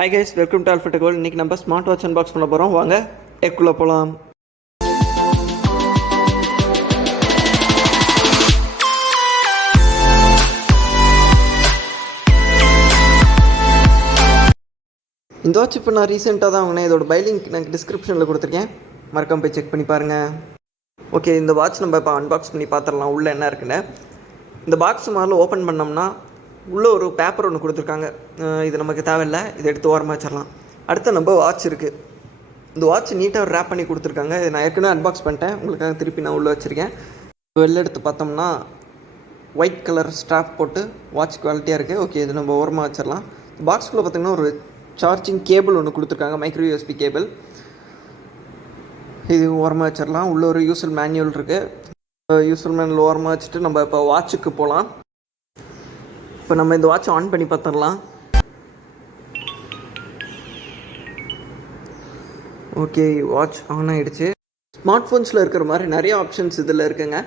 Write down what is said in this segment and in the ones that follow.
Hi guys, welcome to alpha tech world. இன்றைக்கி நம்ம smart watch unbox பண்ண போகிறோம். வாங்க டெக்குள்ளே போகலாம். இந்த வாட்ச் இப்போ நான் ரீசெண்டாக தான் வாங்கினேன். இதோட பை லிங்க் நான் டிஸ்கிரிப்ஷனில் கொடுத்துருக்கேன், மறக்காம போய் செக் பண்ணி பாருங்கள். ஓகே, இந்த வாட்ச் நம்ம இப்போ அன்பாக்ஸ் பண்ணி பார்த்துடலாம் உள்ளே என்ன இருக்குன்னு. இந்த பாக்ஸ் முதல்ல ஓப்பன் பண்ணோம்னா உள்ளே ஒரு பேப்பர் ஒன்று கொடுத்துருக்காங்க. இது நமக்கு தேவையில்லை, இதை எடுத்து ஓரமாக வச்சிடலாம். அடுத்து நம்ம வாட்ச் இருக்குது. இந்த வாட்ச் நீட்டாக ரேப் பண்ணி கொடுத்துருக்காங்க. இதை நான் ஏற்கனவே அன்பாக்ஸ் பண்ணிட்டேன், உங்களுக்காக திருப்பி நான் உள்ளே வச்சுருக்கேன். வெளில எடுத்து பார்த்தோம்னா ஒயிட் கலர் ஸ்ட்ராப் போட்டு வாட்ச் குவாலிட்டியாக இருக்குது. ஓகே, இது நம்ம ஓரமாக வச்சிடலாம். பாக்ஸ்குள்ளே பார்த்திங்கன்னா ஒரு சார்ஜிங் கேபிள் ஒன்று கொடுத்துருக்காங்க, மைக்ரோ யூஎஸ்பி கேபிள். இது ஓரமாக வச்சிடலாம். உள்ள ஒரு யூசர் மேனுவல் இருக்குது. யூசர் மேனுவல் ஓரமாக வச்சுட்டு நம்ம இப்போ வாட்சுக்கு போகலாம். இப்போ நம்ம இந்த வாட்ச் ஆன் பண்ணி பார்த்துடலாம். ஓகே, வாட்ச் ஆன் ஆகிடுச்சு. ஸ்மார்ட் ஃபோன்ஸில் இருக்கிற மாதிரி நிறைய ஆப்ஷன்ஸ் இதில் இருக்குங்க.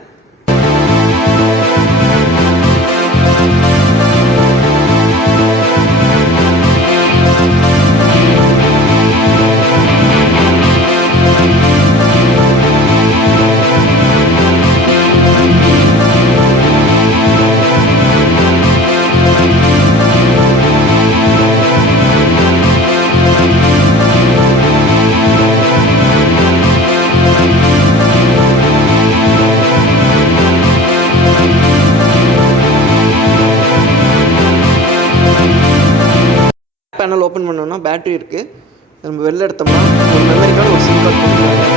பேனல் ஓப்பன் பண்ணோம்னா பேட்டரி இருக்குது. நம்ம வெளில எடுத்தோம்னா ஒரு மெமரி கார்டு, ஒரு சிம் கார்டு கொடுத்துருக்காங்க.